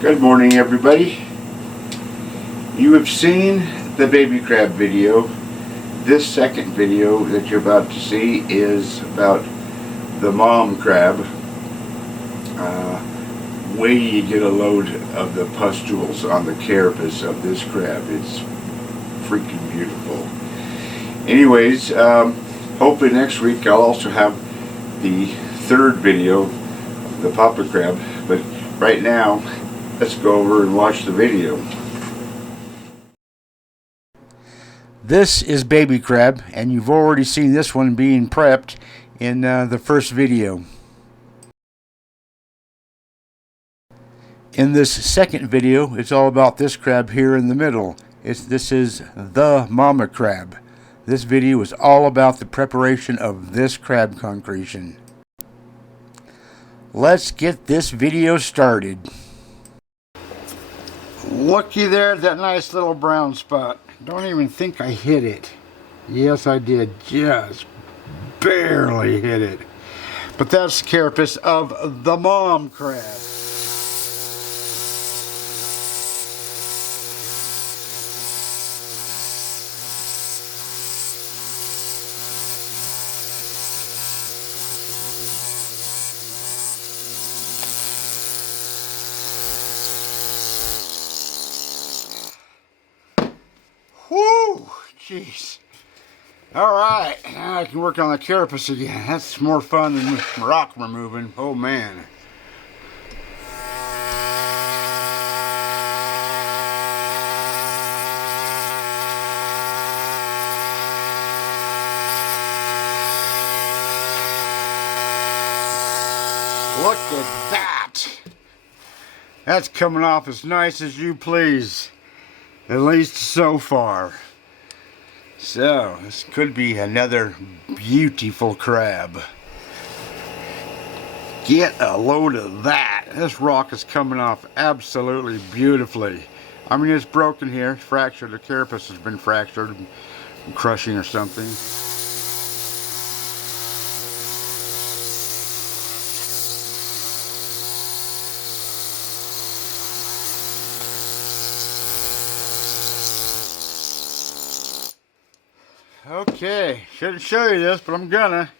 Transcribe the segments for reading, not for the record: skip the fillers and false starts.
Good morning, everybody. You have seen the baby crab video. This second video that you're about to see is about the mom crab. Wait till you get a load of the pustules on the carapace of this crab. It's freaking beautiful. Anyways, hopefully next week I'll also have the third video of the papa crab. But right now, let's go over and watch the video. This is baby crab, and you've already seen this one being prepped in the first video. In this second video, it's all about this crab here in the middle. This is the mama crab. This video is all about the preparation of this crab concretion. Let's get this video started. Looky there at that nice little brown spot. Don't even think I hit it. Yes, I did. Just barely hit it. But that's the carapace of the mom crab. Whoo! Jeez. Alright, now I can work on the carapace again. That's more fun than rock removing. Oh man. Look at that. That's coming off as nice as you please. At least so far. So, this could be another beautiful crab. Get a load of that. This rock is coming off absolutely beautifully. I mean, it's broken here, it's fractured. The carapace has been fractured from crushing or something. Okay, shouldn't show you this, but I'm gonna.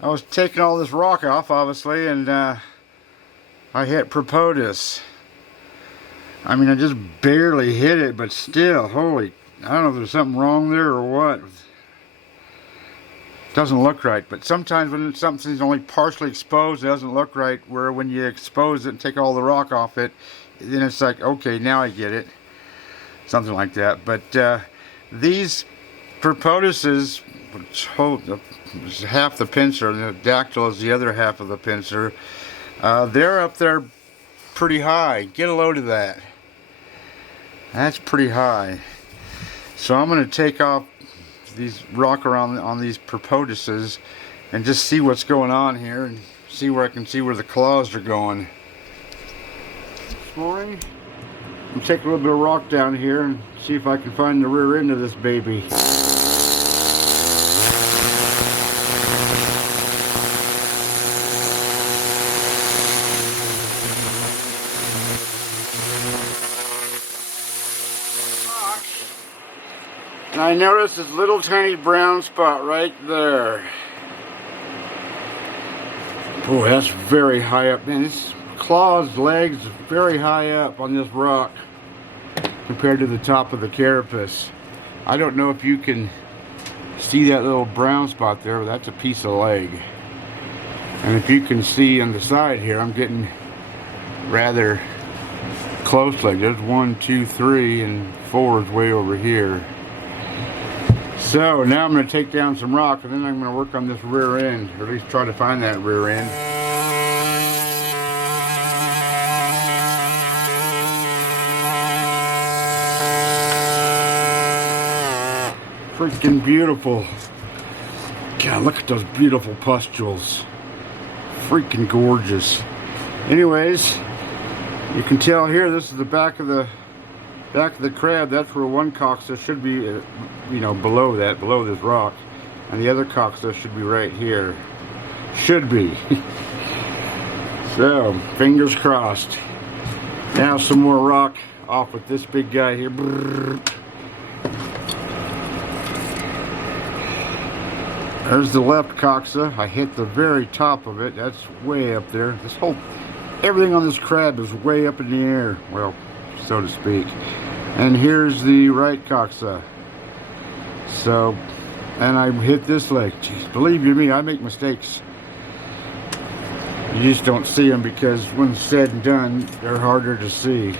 I was taking all this rock off, obviously, and I hit Pustuals. I mean, I just barely hit it, but still, holy, I don't know if there's something wrong there or what. Doesn't look right, but sometimes when something's only partially exposed, it doesn't look right, where when you expose it and take all the rock off it, then it's like, okay, now I get it. Something like that, but these Pustuals, which hold half the pincer, and the dactyl is the other half of the pincer, they're up there pretty high. Get a load of that. That's pretty high. So I'm going to take off these rock around on these Pustuals and just see what's going on here and see where I can see where the claws are going. This morning, I'm going to take a little bit of rock down here and see if I can find the rear end of this baby. And I noticed this little tiny brown spot right there. Boy, that's very high up. Man, this claws, legs, very high up on this rock compared to the top of the carapace. I don't know if you can see that little brown spot there, but that's a piece of leg. And if you can see on the side here, I'm getting rather close leg. There's 1, 2, 3, and 4 is way over here. So now I'm going to take down some rock, and then I'm going to work on this rear end, or at least try to find that rear end. Freaking beautiful. God, look at those beautiful pustules. Freaking gorgeous. Anyways, you can tell here, this is the back of the crab. That's where one coccyx should be, you know, below this rock, and the other coccyx should be right here. Should be. So, fingers crossed. Now some more rock off with this big guy here. There's the left coxa. I hit the very top of it. That's way up there. Everything on this crab is way up in the air. Well, so to speak. And here's the right coxa. So, and I hit this leg. Jeez, believe you me, I make mistakes. You just don't see them because when it's said and done, they're harder to see.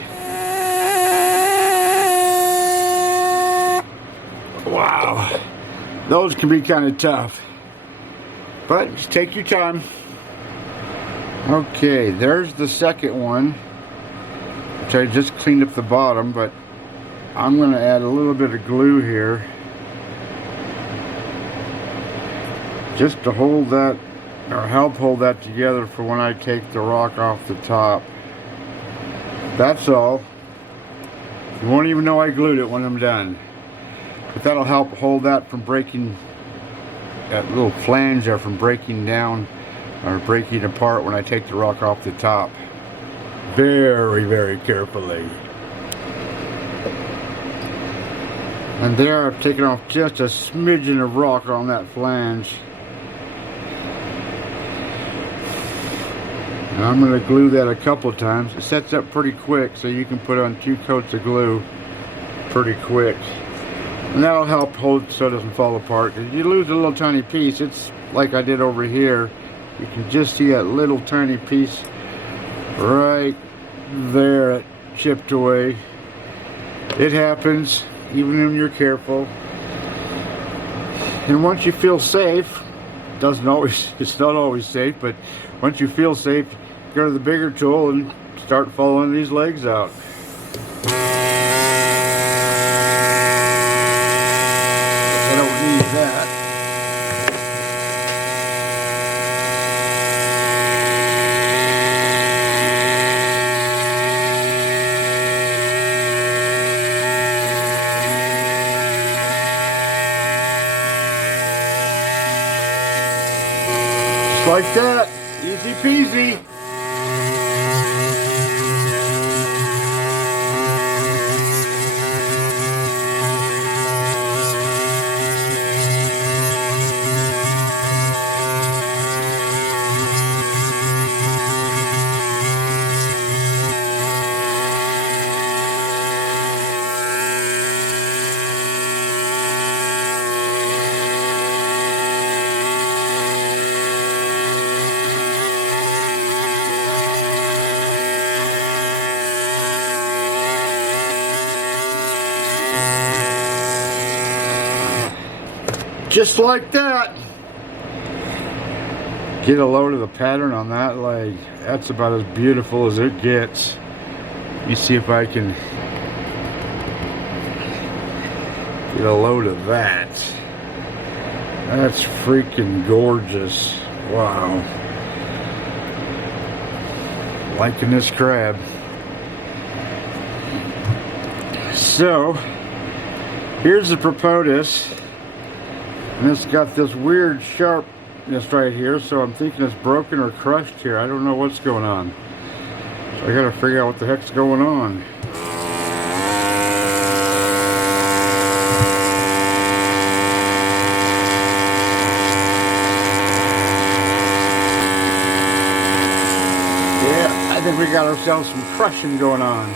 Wow. Those can be kind of tough. But just take your time. Okay, there's the second one, which I just cleaned up the bottom, but I'm going to add a little bit of glue here just to hold that, or help hold that together for when I take the rock off the top. That's all. You won't even know I glued it when I'm done. But that'll help hold that from breaking, that little flange there from breaking down or breaking apart when I take the rock off the top. Very, very carefully. And there I've taken off just a smidgen of rock on that flange. And I'm going to glue that a couple times. It sets up pretty quick, so you can put on 2 coats of glue pretty quick. And that'll help hold so it doesn't fall apart. If you lose a little tiny piece, it's like I did over here. You can just see that little tiny piece right there, it chipped away. It happens, even when you're careful. And once you feel safe, it's not always safe, but once you feel safe, go to the bigger tool and start following these legs out. I don't need that. Just like that. Easy peasy. Just like that. Get a load of the pattern on that leg. That's about as beautiful as it gets. Let me see if I can get a load of that. That's freaking gorgeous. Wow. Liking this crab. So, here's the Propolis. And it's got this weird sharpness right here, so I'm thinking it's broken or crushed here. I don't know what's going on. So I gotta figure out what the heck's going on. Yeah, I think we got ourselves some crushing going on.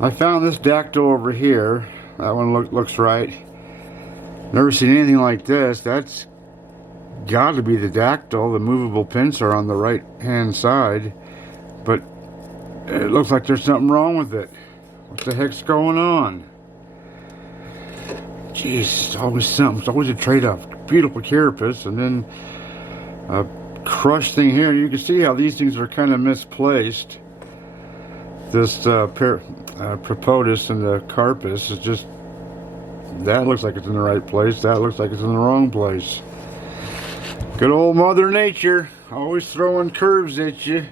I found this dactyl over here. That one looks right. Never seen anything like this. That's got to be the dactyl. The movable pincer on the right hand side, but it looks like there's something wrong with it. What the heck's going on? Jeez, it's always something. It's always a trade-off. Beautiful carapace and then a crushed thing here. You can see how these things are kind of misplaced. This Propolis and the carapace is just, that looks like it's in the right place. That looks like it's in the wrong place. Good old Mother Nature, always throwing curves at you.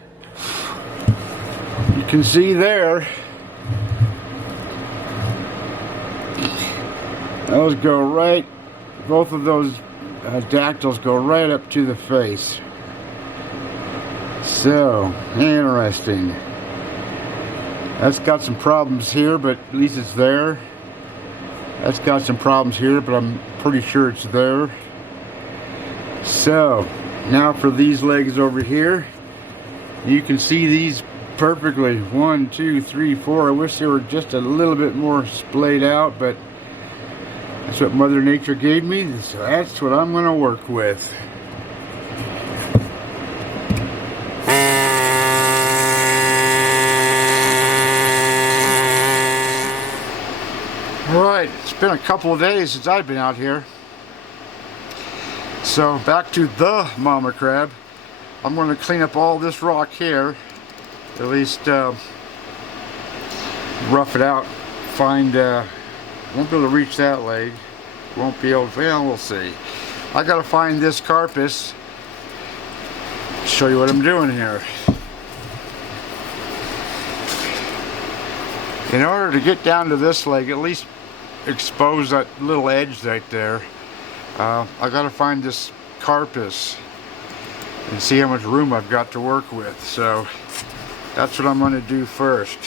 You can see there. Those go right, both of those dactyls go right up to the face. So, interesting. That's got some problems here, but at least it's there. That's got some problems here, but I'm pretty sure it's there. So, now for these legs over here. You can see these perfectly. 1, 2, 3, 4. I wish they were just a little bit more splayed out, but that's what Mother Nature gave me, so that's what I'm going to work with. Alright, it's been a couple of days since I've been out here. So back to the mama crab. I'm going to clean up all this rock here. At least rough it out. Find, won't be able to reach that leg. Won't be able to, well, we'll see. I got to find this carapace. Show you what I'm doing here. In order to get down to this leg, at least expose that little edge right there, I got to find this carapace and see how much room I've got to work with. So that's what I'm going to do first.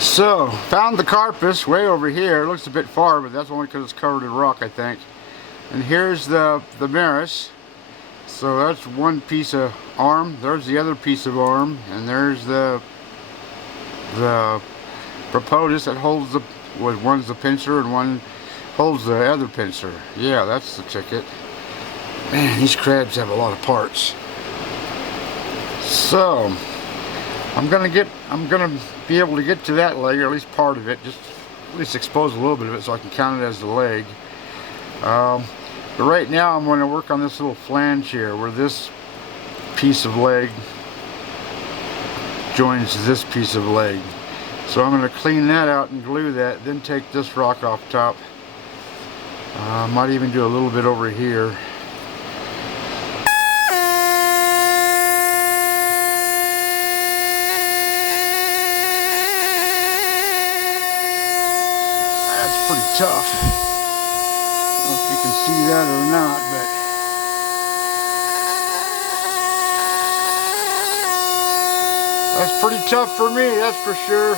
So, found the carapace way over here. It looks a bit far, but that's only because it's covered in rock, I think. And here's the meris. So that's one piece of arm. There's the other piece of arm, and there's the propolis that holds the, one's the pincer and one holds the other pincer. Yeah, that's the ticket. Man, these crabs have a lot of parts. So I'm gonna be able to get to that leg, or at least part of it, just at least expose a little bit of it so I can count it as the leg. But right now I'm going to work on this little flange here where this piece of leg joins this piece of leg. So I'm going to clean that out and glue that, then take this rock off top. Might even do a little bit over here. Pretty tough. I don't know if you can see that or not, but that's pretty tough for me, that's for sure.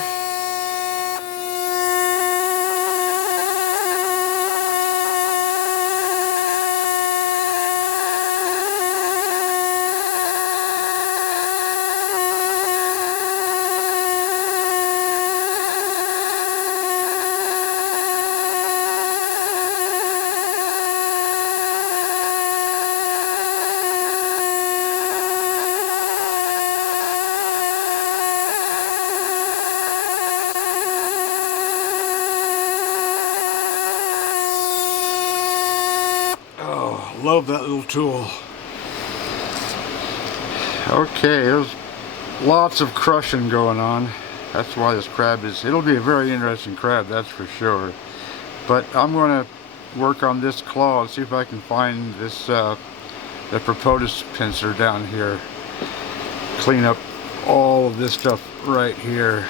Love that little tool. Okay, there's lots of crushing going on. That's why this crab is, it'll be a very interesting crab, that's for sure. But I'm going to work on this claw and see if I can find this the propolis pincer down here. Clean up all of this stuff right here.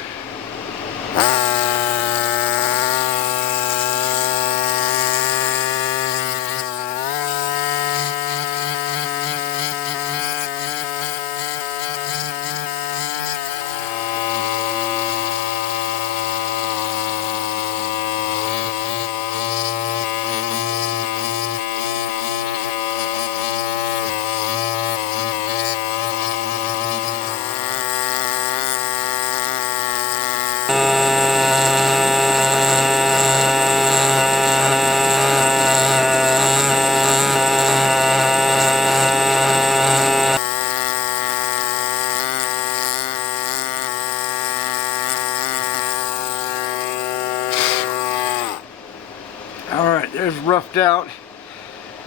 Alright, there's roughed out.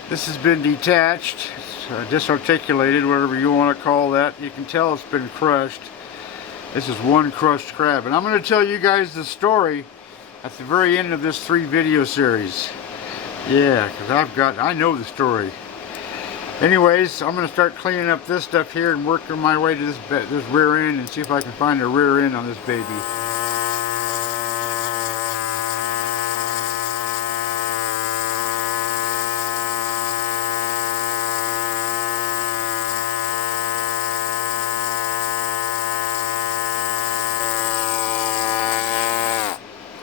This has been detached, disarticulated, whatever you want to call that. You can tell it's been crushed. This is one crushed crab. And I'm going to tell you guys the story at the very end of this 3-video series. Yeah, because I know the story. Anyways, I'm going to start cleaning up this stuff here and working my way to this rear end and see if I can find a rear end on this baby.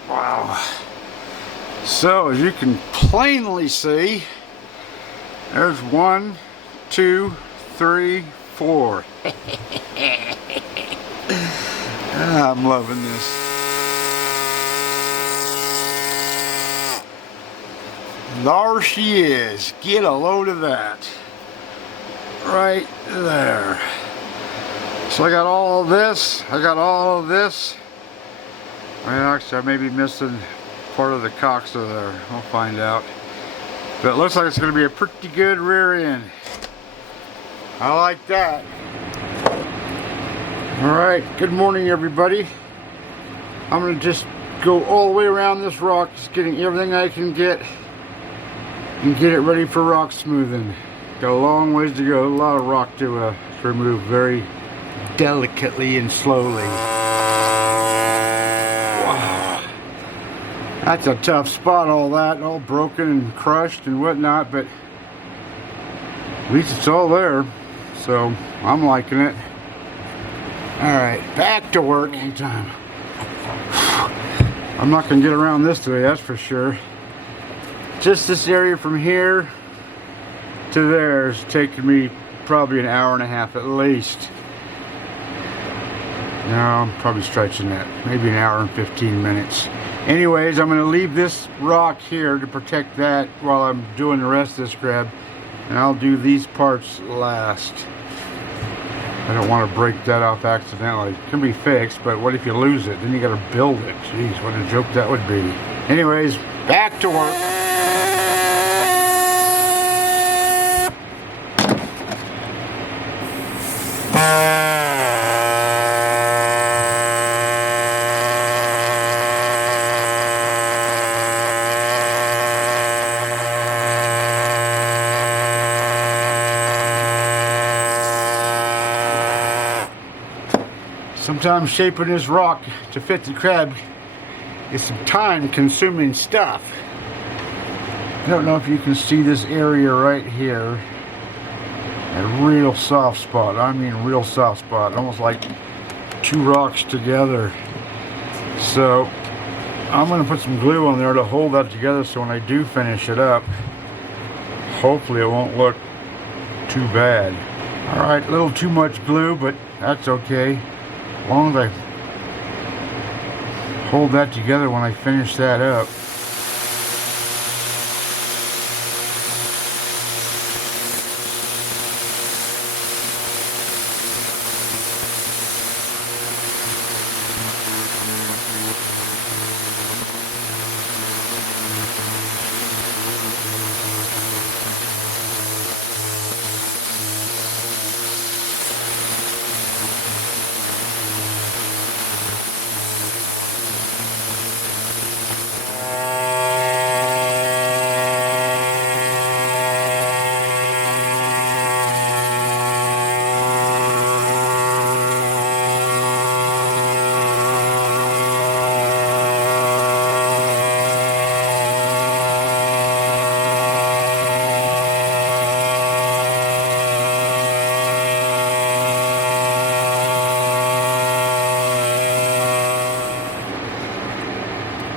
Wow. So, as you can plainly see, there's 1, 2, 3, 4. I'm loving this. There she is. Get a load of that. Right there. So I got all of this. I got all of this. Well, actually, I may be missing part of the coxa there. We'll find out. But it looks like it's going to be a pretty good rear end. I like that. Alright, good morning everybody. I'm going to just go all the way around this rock, just getting everything I can get and get it ready for rock smoothing. Got a long ways to go, a lot of rock to remove very delicately and slowly. Wow. That's a tough spot, all that, all broken and crushed and whatnot, but at least it's all there, so I'm liking it. Alright, back to work. Long time. I'm not going to get around this today, that's for sure. Just this area from here to there is taking me probably an hour and a half at least. No, I'm probably stretching that. Maybe an hour and 15 minutes. Anyways, I'm going to leave this rock here to protect that while I'm doing the rest of this grab. And I'll do these parts last. I don't want to break that off accidentally. It can be fixed, but what if you lose it? Then you got to build it. Jeez, what a joke that would be. Anyways, back to work. Sometimes shaping this rock to fit the crab is some time-consuming stuff. I don't know if you can see this area right here. A real soft spot. I mean real soft spot. Almost like two rocks together. So I'm going to put some glue on there to hold that together so when I do finish it up, hopefully it won't look too bad. Alright, a little too much glue, but that's okay. As long as I hold that together when I finish that up.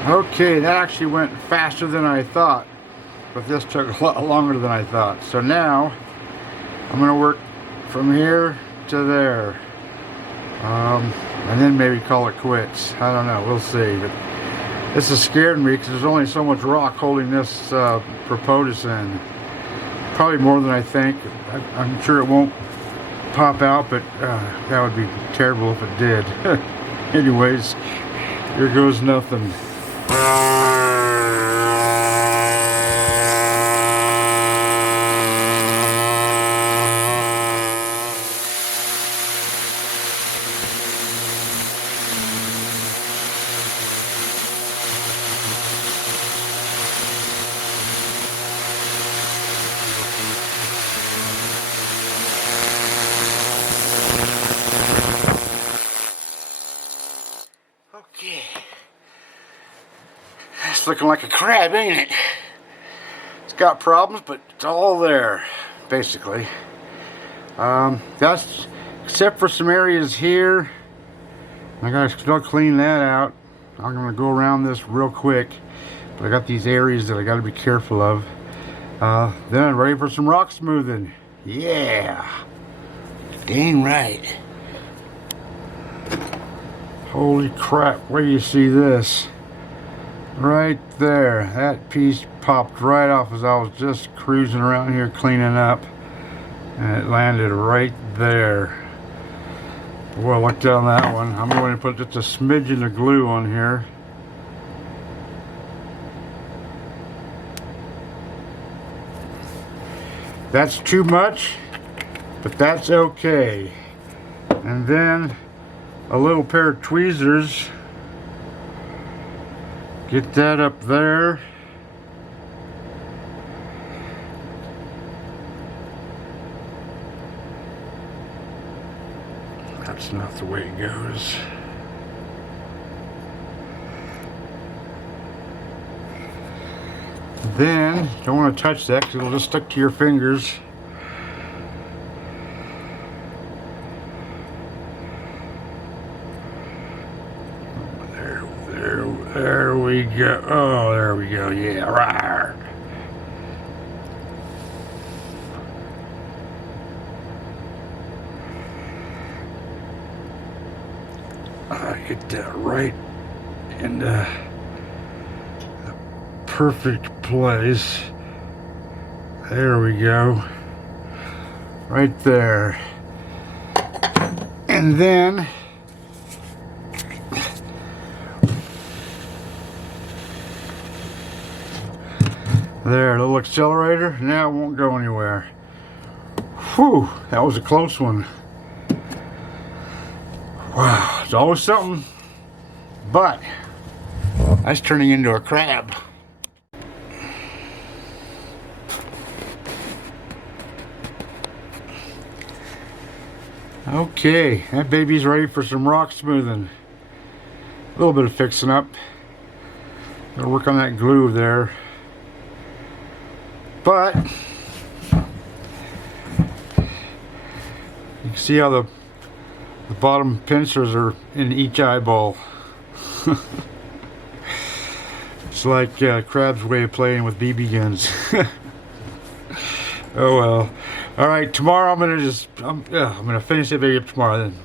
Okay, that actually went faster than I thought, but this took a lot longer than I thought. So now I'm going to work from here to there, and then maybe call it quits. I don't know, we'll see. But this has scared me because there's only so much rock holding this propolis in. Probably more than I think. I'm sure it won't pop out, but that would be terrible if it did. Anyways, here goes nothing. That's looking like a crab, ain't it? It's got problems, but it's all there, basically. That's, except for some areas here, I gotta still clean that out. I'm gonna go around this real quick, but I got these areas that I gotta be careful of. Then I'm ready for some rock smoothing. Yeah, dang right. Holy crap, where do you see this? Right there, that piece popped right off as I was just cruising around here cleaning up, and it landed right there. Boy, look down that one. I'm going to put just a smidgen of glue on here. That's too much, but that's okay. And then a little pair of tweezers. Get that up there. That's not the way it goes. Then, don't want to touch that because it'll just stick to your fingers. There we go. Oh, there we go. Yeah, right. Get that right in the perfect place. There we go. Right there. And then there, little accelerator. Now it won't go anywhere. Whew, that was a close one. Wow, it's always something. But that's turning into a crab. Okay, that baby's ready for some rock smoothing. A little bit of fixing up. Gotta work on that glue there. But you can see how the bottom pincers are in each eyeball. It's like crab's way of playing with BB guns. Oh well. All right, tomorrow I'm gonna finish the video tomorrow. Then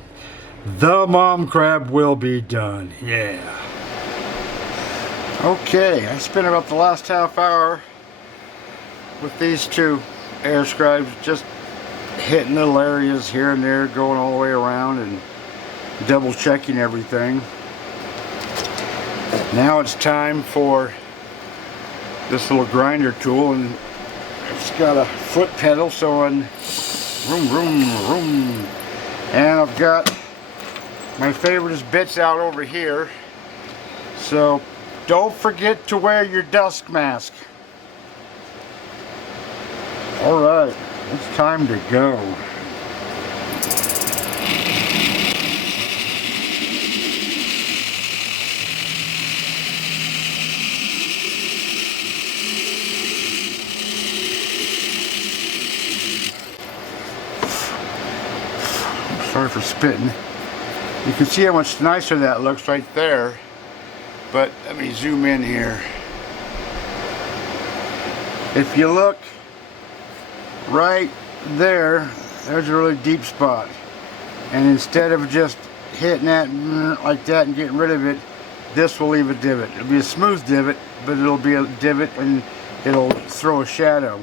the mom crab will be done. Yeah. Okay, I spent about the last half hour with these two air scribes, just hitting little areas here and there, going all the way around and double checking everything. Now it's time for this little grinder tool, and it's got a foot pedal, so on vroom vroom vroom, and I've got my favorite bits out over here. So don't forget to wear your dust mask. All right, it's time to go. Sorry for spitting. You can see how much nicer that looks right there. But let me zoom in here. If you look right there, there's a really deep spot. And instead of just hitting that like that and getting rid of it, this will leave a divot. It'll be a smooth divot, but it'll be a divot and it'll throw a shadow.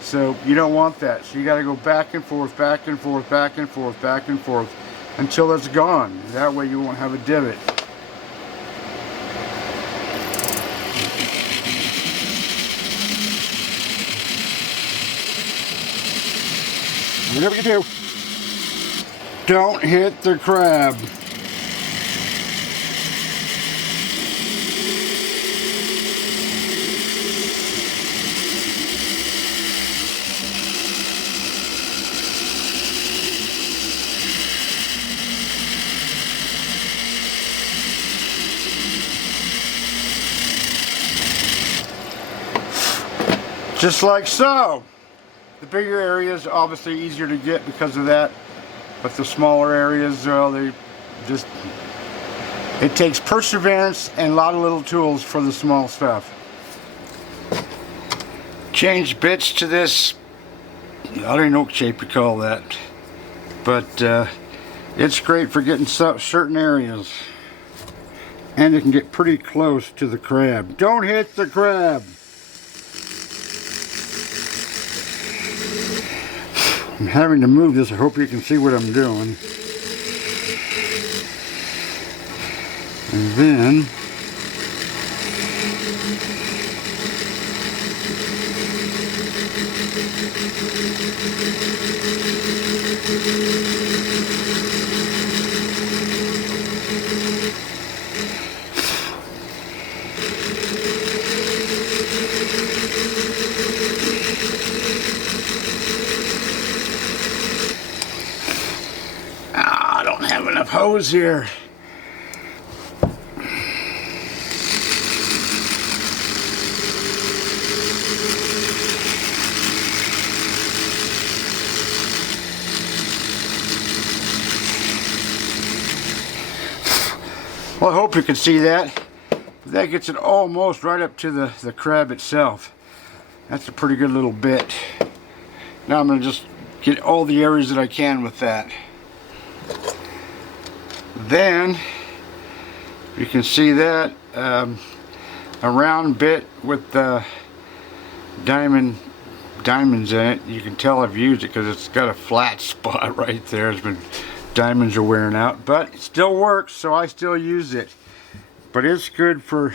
So you don't want that. So you got to go back and forth, back and forth, back and forth, back and forth until it's gone. That way you won't have a divot. Whatever you do, don't hit the crab. Just like so. The bigger areas obviously easier to get because of that, but the smaller areas, well, they just, it takes perseverance and a lot of little tools for the small stuff. Change bits to this, I don't even know what shape you call that, but it's great for getting certain areas, and it can get pretty close to the crab. Don't hit the crab. I'm having to move this. I hope you can see what I'm doing. And then I don't have enough hose here. Well, I hope you can see that. That gets it almost right up to the crab itself. That's a pretty good little bit. Now I'm going to just get all the areas that I can with that. Then you can see that a round bit with the diamonds in it. You can tell I've used it because it's got a flat spot right there. It's been, diamonds are wearing out, but it still works, so I still use it. But it's good for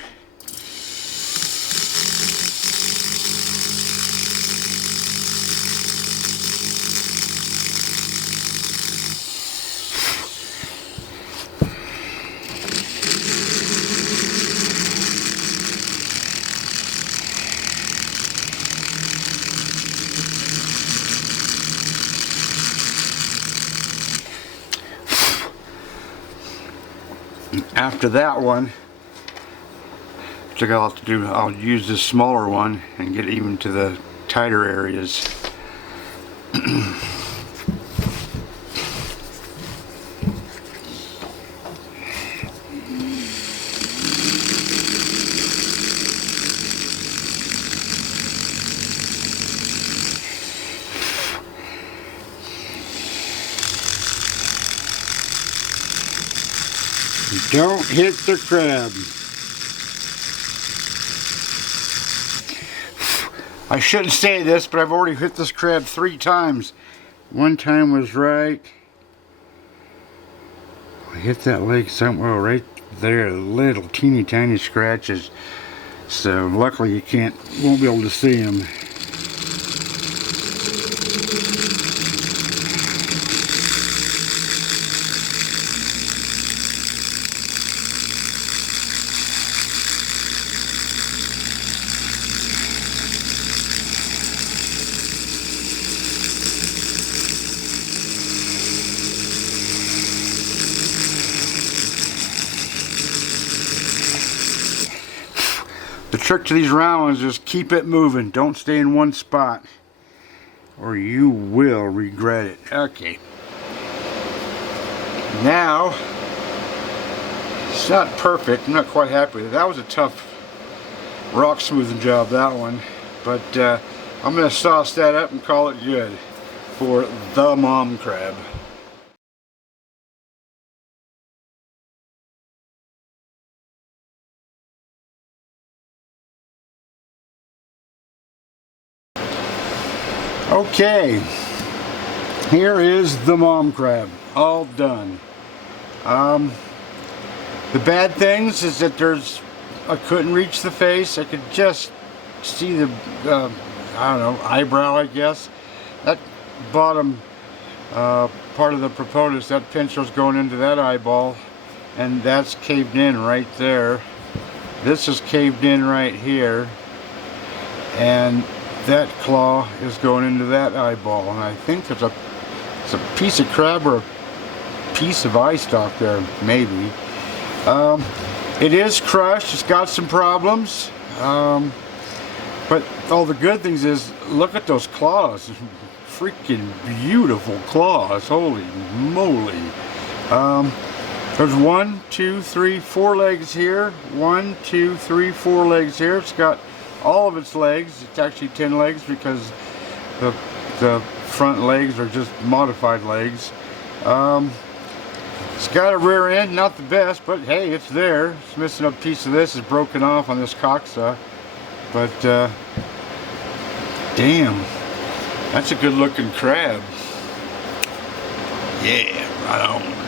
after that one, which I'll have to do, I'll use this smaller one and get even to the tighter areas. Don't hit the crab. I shouldn't say this, but I've already hit this crab 3 times. One time was right. I hit that leg somewhere right there, little teeny tiny scratches. So luckily you won't be able to see them. The trick to these round ones is keep it moving. Don't stay in one spot, or you will regret it. Okay. Now, it's not perfect. I'm not quite happy with it. That was a tough rock smoothing job, that one. But I'm going to sauce that up and call it good for the mom crab. Okay, here is the mom crab, all done. The bad things is that I couldn't reach the face. I could just see the, I don't know, eyebrow, I guess. That bottom part of the propolis, that pincher's going into that eyeball, and that's caved in right there. This is caved in right here, and that claw is going into that eyeball, and I think it's a piece of crab or a piece of eye stalk there, maybe. It is crushed. It's got some problems. But all the good things is, look at those claws. Freaking beautiful claws. Holy moly. There's 1, 2, 3, 4 legs here. 1, 2, 3, 4 legs here. It's got all of its legs. It's actually 10 legs because the front legs are just modified legs. It's got a rear end, not the best, but hey, it's there. It's missing a piece of this. It's broken off on this coxa. But damn, that's a good looking crab. Yeah, right on.